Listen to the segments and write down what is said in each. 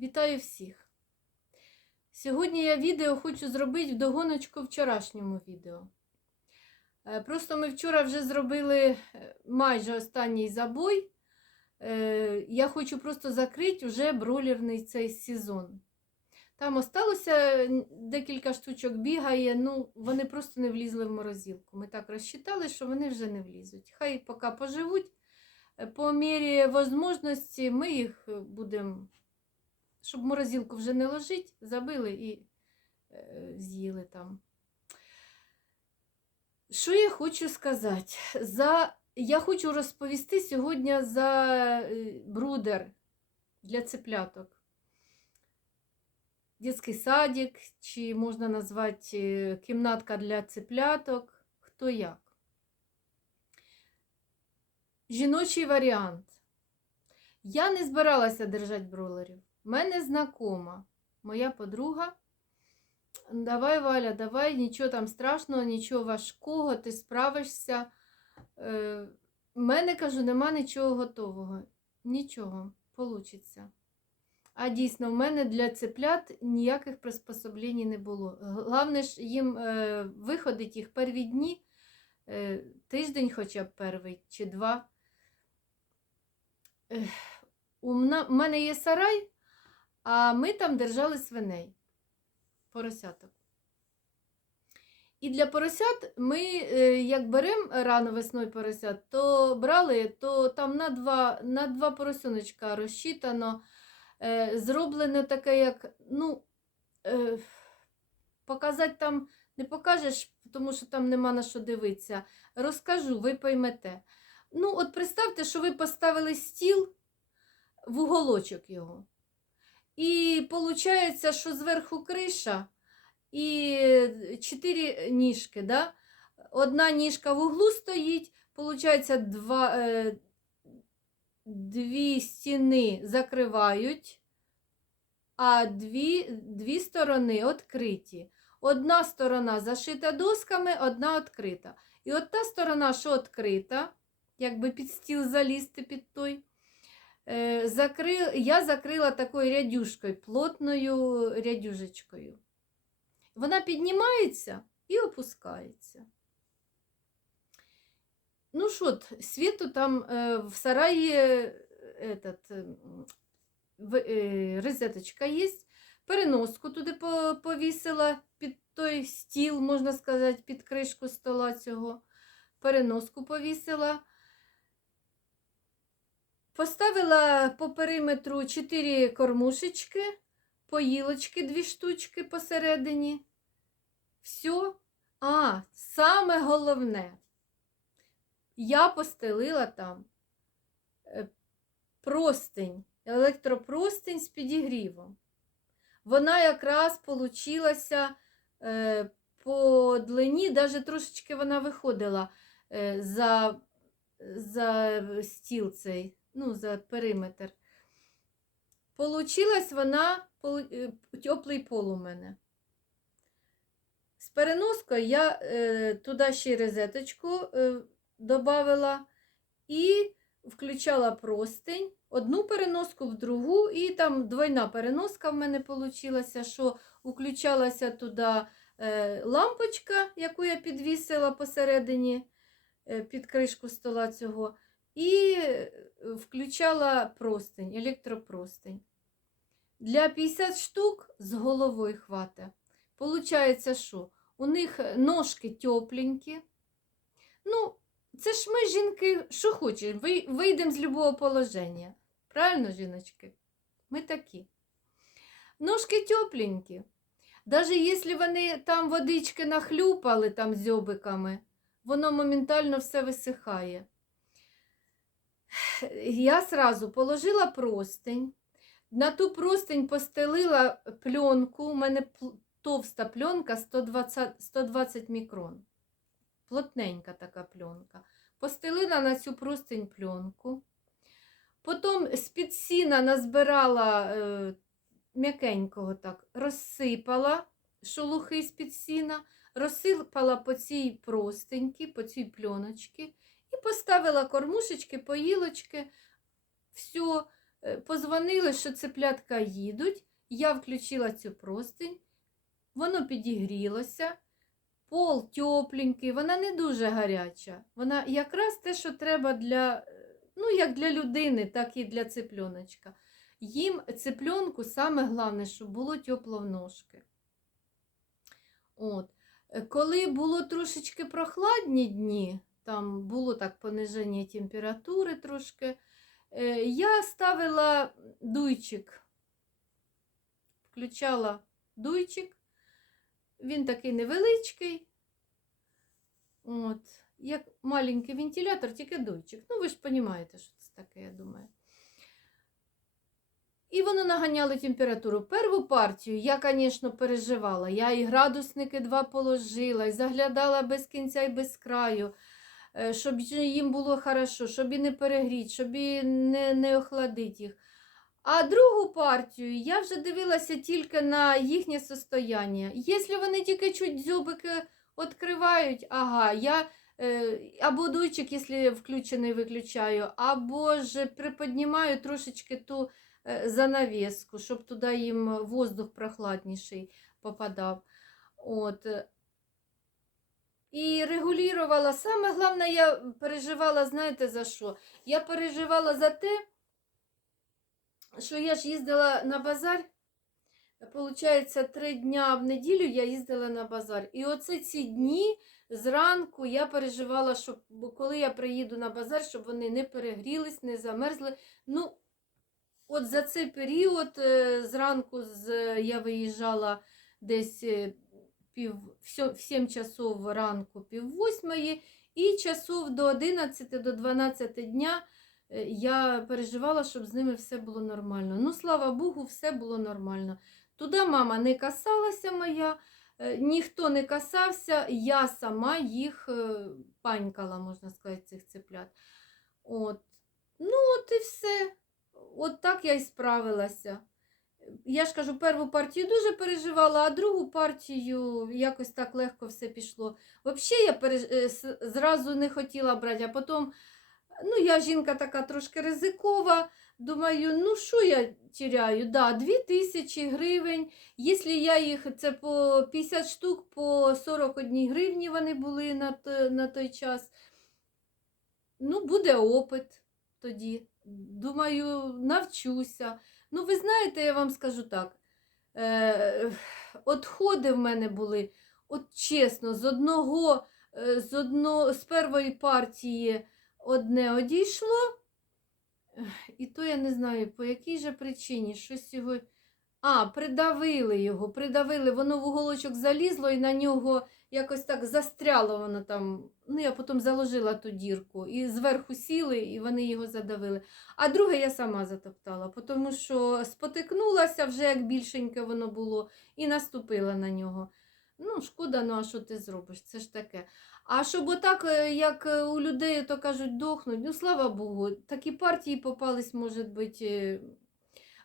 Вітаю всіх! Сьогодні я відео хочу зробити вдогоночку вчорашньому відео. Е, Просто ми вчора вже зробили е, майже останній забой. Е, Я хочу просто закрити вже бролерний цей сезон. Там осталося декілька штучок бігає, ну вони просто не влізли в морозилку. Ми так розчитали, що вони вже не влізуть. Хай поки поживуть. По мірі можливості ми їх будемо, щоб морозилку вже не ложить, забили і е, з'їли там. Що я хочу сказати? За... Я хочу розповісти сьогодні за е, брудер для цепляток. Дитячий садик, чи можна назвати е, кімнатка для цепляток, хто як. Жіночий варіант. Я не збиралася держати бролерів. У мене знакома, моя подруга. Давай, Валя, давай, нічого там страшного, нічого важкого, ти справишся. Е, в мене, кажу, нема нічого готового. Нічого, получиться. А дійсно, в мене для цеплят ніяких приспособлень не було. Головне ж їм е, виходить їх перві дні, е, тиждень хоча б перший чи два. Ех, У мене є сарай, а ми там держали свиней, поросяток. І для поросят ми, е, як беремо рано весною поросят, то брали, то там на два, на два поросеночка розчитано, е, зроблено таке, як, ну, е, показати там не покажеш, тому що там нема на що дивитися. Розкажу, ви поймете. Ну, от представте, що ви поставили стіл в уголочок його. І виходить, що зверху криша і чотири ніжки. Да? Одна ніжка в углу стоїть, виходить, два, е, дві стіни закривають, а дві, дві сторони відкриті. Одна сторона зашита досками, одна відкрита. І от та сторона, що відкрита, якби під стіл залізти під той. Е, Закри... Я закрила такою рядюшкою, плотною рядюжечкою. Вона піднімається і опускається. Ну що, світу там е, в сараї е, этот, розеточка є. Переноску туди повісила під той стіл, можна сказати, під кришку стола цього. Переноску повісила. Поставила по периметру 4 кормушечки, поїлочки, дві штучки посередині. Все. А, саме головне, я постелила там е, простень, електропростень з підігрівом. Вона якраз получилася е, по длині, навіть трошечки вона виходила е, за, за стіл цей, ну, за периметр. Получилась вона е, теплий пол у мене. З переноскою я е, туди ще й розеточку е, додавала і включала простень, одну переноску в другу, і там двойна переноска в мене вийшла, що включалася туди е, лампочка, яку я підвісила посередині е, під кришку стола цього, і включала простень, електропростень. Для 50 штук з головою хвата. Получається, що у них ножки тепленькі. Ну, це ж ми, жінки, що хочемо, вийдемо з будь-якого положення. Правильно, жіночки? Ми такі. Ножки тепленькі. Навіть якщо вони там водички нахлюпали там зьобиками, воно моментально все висихає. Я сразу положила простень, на ту простень постелила пленку, у мене товста пленка 120, 120 мікрон. Плотненька така пленка. Постелила на цю простень пленку. Потім з-під сіна назбирала е, м'якенького так, розсипала шелухи з-під сіна, розсипала по цій простеньки, по цій пленочці і поставила кормушечки, поїлочки, все, Позвонили, що цеплятка їдуть. Я включила цю простинь, воно підігрілося, пол тепленький, вона не дуже гаряча. Вона якраз те, що треба для, ну, як для людини, так і для цепльоночка. Їм цепльонку саме головне, щоб було тепло в ножки. От. Е, Коли було трошечки прохладні дні, там було так пониження температури трошки, е, я ставила дуйчик, включала дуйчик, він такий невеличкий, от, як маленький вентилятор, тільки дуйчик. Ну, ви ж розумієте, що це таке, я думаю. І воно наганяло температуру. Перву партію я, звісно, переживала. Я і градусники два положила, і заглядала без кінця і без краю, щоб їм було хорошо, щоб і не перегріти, щоб і не, не охладити їх. А другу партію я вже дивилася тільки на їхнє состояння. Якщо вони тільки чуть дзьобики відкривають, ага, я е, або дуйчик, якщо включений, виключаю, або ж приподнімаю трошечки ту е, занавеску, щоб туди їм воздух прохладніший попадав. От. І регулювала. Саме головне, я переживала, знаєте за що? Я переживала за те, що я ж їздила на базар. Получається, три дня в неділю я їздила на базар. І оце ці дні зранку я переживала, щоб коли я приїду на базар, щоб вони не перегрілись, не замерзли. Ну, от за цей період е, зранку я виїжджала десь е, пів, в в 7 часов ранку, пів восьмої, і часов до 11 до 12 дня е, я переживала, щоб з ними все було нормально. Ну, слава Богу, все було нормально. Туди мама не касалася моя, е, ніхто не касався, я сама їх е, панькала, можна сказати, цих цеплят. От. Ну, от і все. От так я і справилася. Я ж кажу, першу партію дуже переживала, а другу партію якось так легко все пішло. Взагалі я переж... е, зразу не хотіла брати, а потім, ну, я жінка така трошки ризикова. Думаю, ну що я тіряю? Да, 2 тисячі гривень. Якщо я їх, це по 50 штук, по 41 гривні вони були на, на той час. Ну, буде опит тоді. Думаю, навчуся. Ну, ви знаєте, я вам скажу так. Е, отходи в мене були, от чесно, з одного, е, з одного, з першої партії одне одійшло. І то я не знаю, по якій же причині щось його. А, придавили його, придавили, воно в уголочок залізло і на нього якось так застряло воно там. Ну, я потім заложила ту дірку. І зверху сіли, і вони його задавили. А друге я сама затоптала, тому що спотикнулася вже, як більшеньке воно було, і наступила на нього. Ну, шкода, ну а що ти зробиш? Це ж таке. А щоб отак, е, як е, у людей, то кажуть, дохнуть, ну слава Богу, такі партії попались, може бути.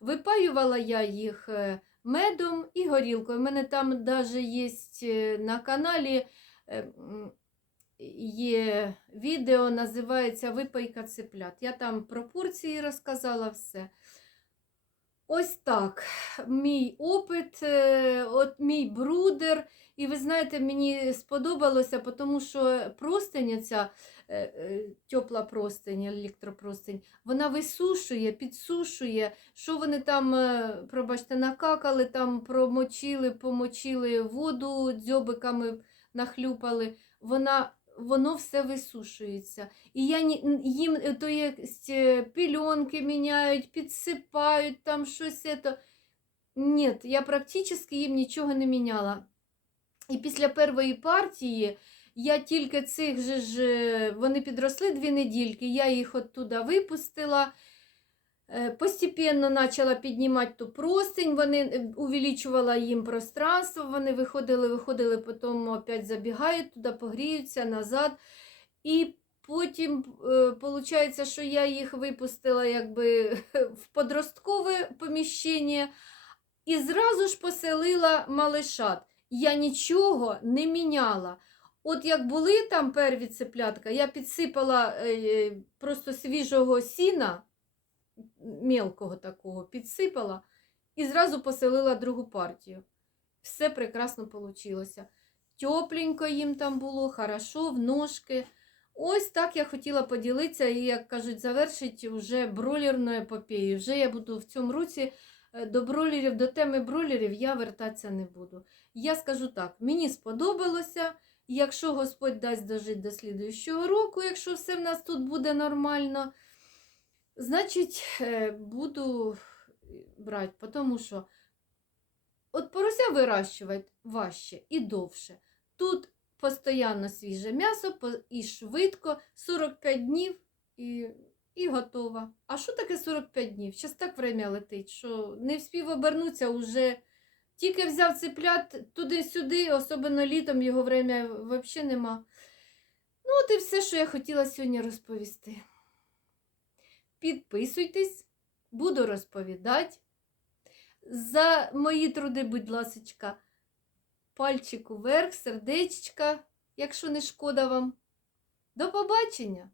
Випаювала я їх е, медом і горілкою. У мене там навіть є на каналі е, є відео, називається Випайка цеплят. Я там пропорції розказала все. Ось так. Мій опит, е, от мій брудер. І ви знаєте, мені сподобалося, тому що простиня ця е, е, тепла простинь, електропростинь, вона висушує, підсушує. Що вони там, пробачте, накакали, там промочили, помочили воду, дзьобиками нахлюпали. Вона, воно все висушується. І я їм е, то є е, пільонки міняють, підсипають там щось. Это. Ні, я практично їм нічого не міняла. І після першої партії я тільки цих же ж, е, вони підросли дві недільки, я їх оттуда випустила. Е, Постепенно почала піднімати ту простинь, вони е, увеличувала їм пространство, вони виходили, виходили, потім опять забігають туди, погріються назад. І потім виходить, що я їх випустила якби в подросткове поміщення і зразу ж поселила малишат. Я нічого не міняла. От як були там перві цеплятка, я підсипала е, просто свіжого сіна, мелкого такого підсипала і зразу поселила другу партію. Все прекрасно вийшло. Тепленько їм там було, хорошо, в ножки. Ось так я хотіла поділитися і, як кажуть, завершити вже бройлерну епопею. Вже я буду в цьому році е, до бройлерів, до теми бройлерів я вертатися не буду. Я скажу так, мені сподобалося. Якщо Господь дасть дожити до слідуючого року, якщо все в нас тут буде нормально, значить е, буду брати, тому що от порося вирощувати важче і довше. Тут постійно свіже м'ясо і швидко 45 днів і, і готово. А що таке 45 днів? Щас так время летить, що не вспів обернутися уже. Тільки взяв цеплят туди-сюди, особливо літом його время взагалі нема. Ну, от і все, що я хотіла сьогодні розповісти. Підписуйтесь, буду розповідати. За мої труди, будь ласочка, пальчик уверх, сердечка, якщо не шкода вам. До побачення!